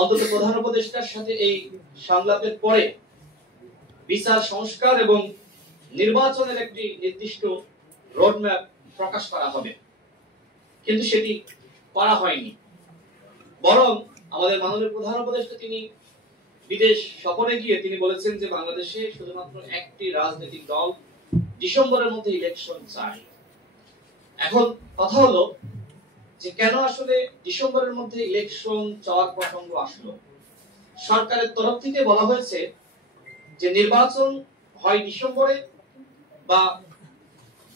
অন্তত প্রধান উপদেষ্টার সাথে এই সংলাপের পরে বিচার সংস্কার এবং নির্বাচনের একটি নির্দিষ্ট রোডম্যাপ প্রকাশ করা হবে, কিন্তু সেটি করা হয়নি। বরং আমাদের মাননীয় প্রধান উপদেষ্টা তিনি বিদেশ সফরে গিয়ে তিনি বলেছেন যে বাংলাদেশে শুধুমাত্র একটি রাজনৈতিক দল ডিসেম্বরের মধ্যে ইলেকশন চায়। এখন কথা হলো যে কেন আসলে ডিসেম্বরের মধ্যে ইলেকশন চাওয়ার প্রসঙ্গ আসলো? সরকারের তরফ থেকে বলা হয়েছে যে নির্বাচন হয় ডিসেম্বরে বা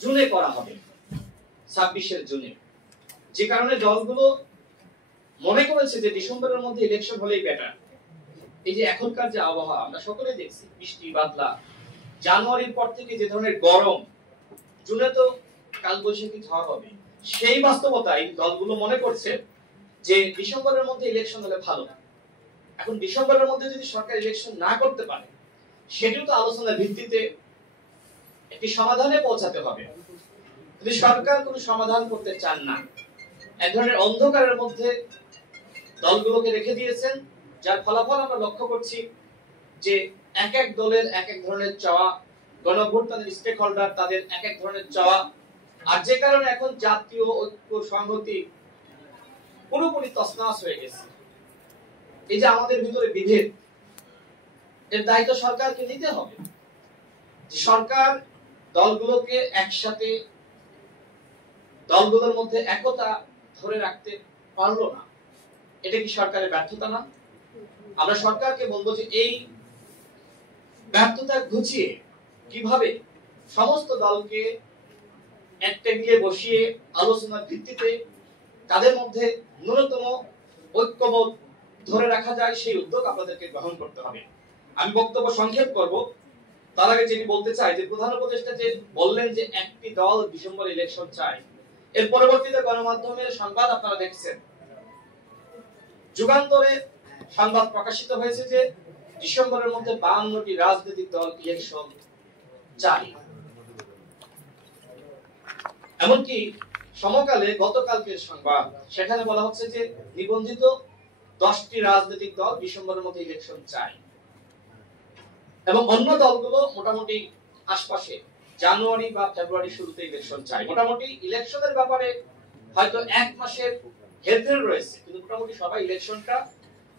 জুনে করা হবে, 26 জুনে। যে কারণে দলগুলো মনে করেছে যে ডিসেম্বরের মধ্যে ইলেকশন হলেই বেটার। এই যে এখনকার যে আবহাওয়া আমরা সকলে দেখছি, বৃষ্টি বাদলা, জানুয়ারির পর থেকে যে ধরনের গরম, জুনে তো কালবৈশাখী ঝড় হবে, সেই বাস্তবতায় দলগুলো মনে করছে যে ডিসেম্বরের মধ্যে ইলেকশন হলে ভালো। এখন ডিসেম্বরের মধ্যে যদি সরকার ইলেকশন না করতে পারে, সেটিও তো আলোচনার ভিত্তিতে একটি সমাধানে পৌঁছাতে হবে। যদি সরকার কোনো সমাধান করতে চান না, এক ধরনের অন্ধকারের মধ্যে দলগুলোকে রেখে দিয়েছেন, যার ফলাফল আমরা লক্ষ্য করছি যে এক এক দলের এক এক ধরনের চাওয়া, গণভোটারের স্টেক হোল্ডার তাদের এক এক ধরনের চাওয়া, আর যে কারণে এখন জাতীয় ঐক্য সংহতি পুরোপুরি তছনছ হয়ে গেছে। এই যে আমাদের ভিতরে বিভেদ, এর দায়িত্ব সরকারকে নিতে হবে। সরকার দলগুলোকে একসাথে, দলগুলোর মধ্যে একতা ধরে রাখতে পারলো না, এটা কি সরকারের ব্যর্থতা না? আমরা সরকারকে বলবো যে এই ব্যর্থতা ঘুচিয়ে কিভাবে সমস্ত দলকে এক টেবিলে বসিয়ে আলোচনার ভিত্তিতে তাদের মধ্যে ন্যূনতম ঐক্যবোধ ধরে রাখা যায়, সেই উদ্যোগ আপনাদেরকে গ্রহণ করতে হবে। আমি বক্তব্য সংক্ষেপ করব। তার আগে যেটি বলতে চাই যে প্রধান উপদেষ্টা যে বললেন যে একটি দল ডিসেম্বর ইলেকশন চায়, এর পরবর্তীতে গণমাধ্যমের সংবাদ আপনারা দেখছেন, যুগান্তরে সংবাদ প্রকাশিত হয়েছে যে ডিসেম্বরের মধ্যে 52টি রাজনৈতিক দল ইলেকশন চায়। এমনকি সমকালে গতকালকের সংবাদ, সেখানে বলা হচ্ছে যে নিবন্ধিত 10টি রাজনৈতিক দল ডিসেম্বরের মধ্যে ইলেকশন চায়, এবং অন্য দলগুলো মোটামুটি আশপাশে জানুয়ারি বা ফেব্রুয়ারি শুরুতে ইলেকশন চায়। মোটামুটি ইলেকশনের ব্যাপারে হয়তো এক মাসের হেরফের রয়েছে, কিন্তু মোটামুটি সবাই ইলেকশনটা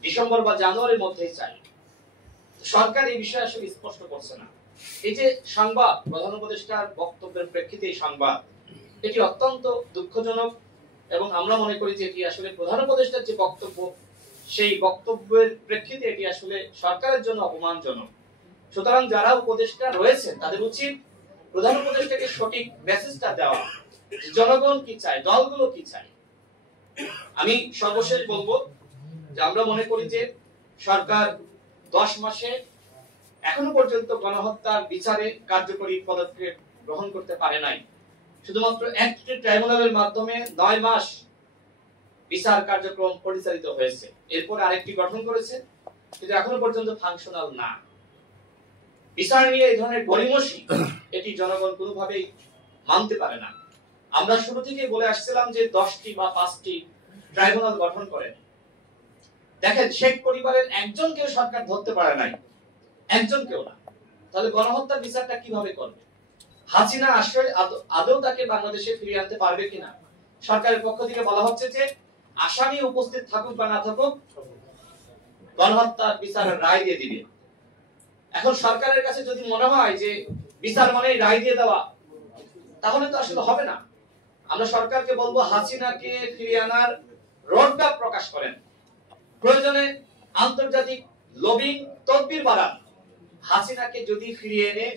ডিসেম্বর বা জানুয়ারির মধ্যেই চায়। সরকার এই বিষয়ে আসলে স্পষ্ট করছে না। এই যে সংবাদ, প্রধান উপদেষ্টার বক্তব্যের প্রেক্ষিতে এই সংবাদ, এটি অত্যন্ত দুঃখজনক, এবং আমরা মনে করি যে এটি আসলে প্রধান উপদেষ্টার যে বক্তব্য, সেই বক্তব্যের প্রেক্ষিতে এটি আসলে সরকারের জন্য অপমানজনক। সুতরাং যারা উপদেষ্টা রয়েছেন তাদের উচিত প্রধান উপদেষ্টাকে সঠিক মেসেজটা দেওয়া, জনগণ কি চায়, দলগুলো কি চায়। আমি সর্বশেষ বলবো যে আমরা মনে করি যে সরকার 10 মাসে এখনো পর্যন্ত গণহত্যার বিচারে কার্যকরী পদক্ষেপ গ্রহণ করতে পারে নাই। শুধুমাত্র একটি ট্রাইব্যুনালের মাধ্যমে 9 মাস বিচার কার্যক্রম পরিচালিত হয়েছে, এরপর আরেকটি গঠন করেছে, কিন্তু এখনো পর্যন্ত ফাংশনাল না। বিচার নিয়ে এই ধরনের গড়িমসি, এটি জনগণ কোনোভাবেই মানতে পারে না। আমরা শুরু থেকেই বলে আসছিলাম যে 10টি বা 5টি ট্রাইব্যুনাল গঠন করেন। দেখেন, শেখ পরিবারের একজনকেও সরকার ধরতে পারে নাই, একজনকেও না। তাহলে গণহত্যার বিচারটা কিভাবে করবে? হাসিনা আসলে আদৌ তাকে বাংলাদেশে ফিরিয়ে আনতে পারবে কিনা? সরকারের পক্ষ থেকে বলা হচ্ছে যে আসামি উপস্থিত থাকুক বা না থাকুক, গণহত্যার বিচারের রায় দিয়ে দিবে। এখন সরকারের কাছে যদি মনে হয় যে বিচার মানেই রায় দিয়ে দেওয়া, তাহলে তো আসলে হবে না। আমরা সরকারকে বলবো হাসিনাকে ফিরিয়ে আনার রোডম্যাপ প্রকাশ করেন, প্রয়োজনে আন্তর্জাতিক লবিং তদবির বাড়ান। হাসিনাকে যদি ফিরিয়ে এনে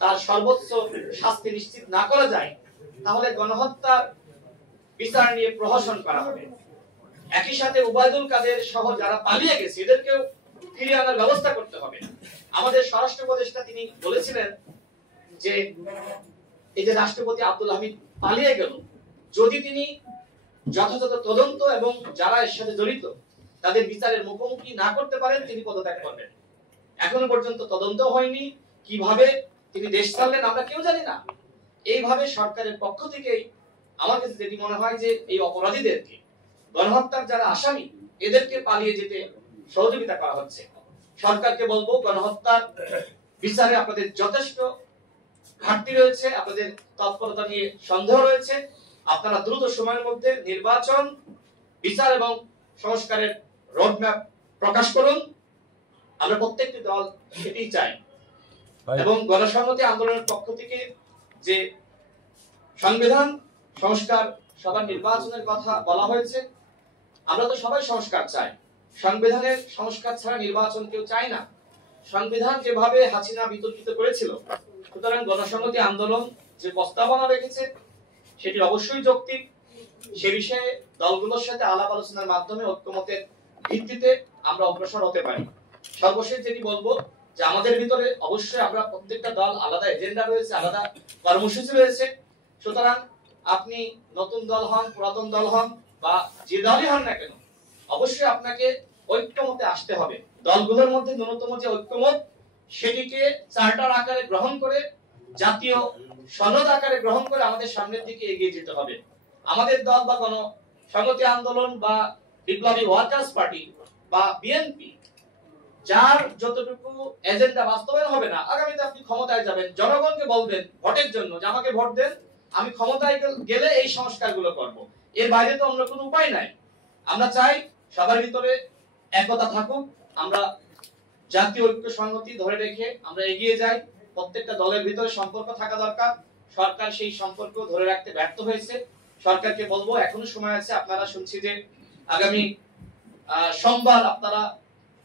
তার সর্বোচ্চ শাস্তি নিশ্চিত না করা যায়, তাহলে গণহত্যার বিচার নিয়ে প্রহসন করা হবে। একই সাথে ওবায়দুল কাদের সহ যারা পালিয়ে গেছে, এদেরকেও ফিরিয়ে আনার ব্যবস্থা করতে হবে। আমাদের স্বরাষ্ট্র উপদেষ্টা তিনি বলেছিলেন যে এই যে রাষ্ট্রপতি আব্দুল হামিদ পালিয়ে গেল, যদি তিনি যথাযথ তদন্ত এবং যারা এর সাথে জড়িত তাদের বিচারের মুখোমুখি না করতে পারেন, তিনি পদত্যাগ করবেন। এখনো পর্যন্ত তদন্ত হয়নি, কিভাবে তিনি দেশ ছাড়লেন আমরা কেউ জানি না। এইভাবে সরকারের পক্ষ থেকে আমার কাছে যেটি মনে হয় যে এই অপরাধীদেরকে, গণহত্যার যারা আসামি এদেরকে পালিয়ে যেতে সহযোগিতা করা হচ্ছে। সরকারকে বলবো, গণহত্যার বিচারে আপনাদের যথেষ্ট ঘাটতি রয়েছে, আপনাদের তৎপরতা নিয়ে সন্দেহ রয়েছে। আপনারা দ্রুত সময়ের মধ্যে নির্বাচন, বিচার এবং সংস্কারের রোডম্যাপ প্রকাশ করুন। আমরা প্রত্যেকটি দল সেটাই চাই। এবং গণসংহতি আন্দোলনের পক্ষ থেকে যে সংবিধান সংস্কার সভা নির্বাচনের কথা বলা হয়েছে, আমরা তো সবাই সংস্কার চাই। সংবিধানের সংস্কার ছাড়া নির্বাচন কেউ চায় না। সংবিধান যেভাবে হাসিনা বিতর্কিত করেছিল, সুতরাং গণসংহতি আন্দোলন যে প্রস্তাবনা রেখেছে সেটি অবশ্যই যৌক্তিক। সে বিষয়ে দলগুলোর সাথে আলাপ আলোচনার মাধ্যমে ঐক্যমতের ভিত্তিতে আমরা অগ্রসর হতে পারি। সর্বশেষ যেটি বলবো যে আমাদের ভিতরে অবশ্যই আমরা প্রত্যেকটা দল আলাদা এজেন্ডা রয়েছে, আলাদা কর্মসূচি রয়েছে। সুতরাং আপনি নতুন দল হন, পুরাতন দল হন বা যে দলই হন না কেন, অবশ্যই আপনাকে ঐক্যমতে আসতে হবে। দলগুলোর মধ্যে ন্যূনতম যে ঐক্যমত, সেটিকে চার্টার আকারে গ্রহণ করে, জাতীয় সনদ আকারে গ্রহণ করে আমাদের সামনের দিকে এগিয়ে যেতে হবে। আমাদের দল বা গণসংহতি আন্দোলন বা বিপ্লবী ওয়ার্কার্স পার্টি বা বিএনপি, যার যতটুকু এজেন্ডা বাস্তবায়ন হবে না, আগামীতে আপনি ক্ষমতায় যাবেন, জনগণকে বলবেন ভোটের জন্য যে আমাকে ভোট দেন, আমি ক্ষমতায় গেলে এই সংস্কারগুলো করব। এর বাইরে তো অন্য কোনো উপায় নাই। আমরা চাই সবার ভিতরে একতা থাকুক, আমরা জাতীয় ঐক্য সংহতি ধরে রেখে আমরা এগিয়ে যাই। প্রত্যেকটা দলের ভিতরে সম্পর্ক থাকা দরকার। সরকার সেই সম্পর্ক ধরে রাখতে ব্যর্থ হয়েছে। সরকারকে বলবো এখনো সময় আছে। আপনারা শুনছি যে আগামী সোমবার আপনারা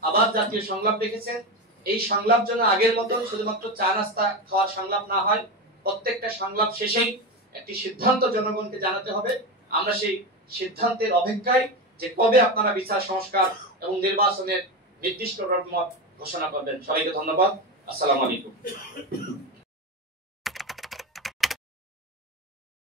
আবার জাতীয় সংলাপ রেখেছেন। এই সংলাপ যেন আগের মতো শুধুমাত্র চা নাস্তা খাওয়ার সংলাপ না হয়। প্রত্যেকটা সংলাপ শেষেই একটি সিদ্ধান্ত জনগণকে জানাতে হবে। আমরা সেই সিদ্ধান্তের অপেক্ষায় যে কবে আপনারা বিচার সংস্কার এবং নির্বাচনের নির্দিষ্ট রোডম্যাপ ঘোষণা করবেন। সবাইকে ধন্যবাদ। আসসালামু আলাইকুম।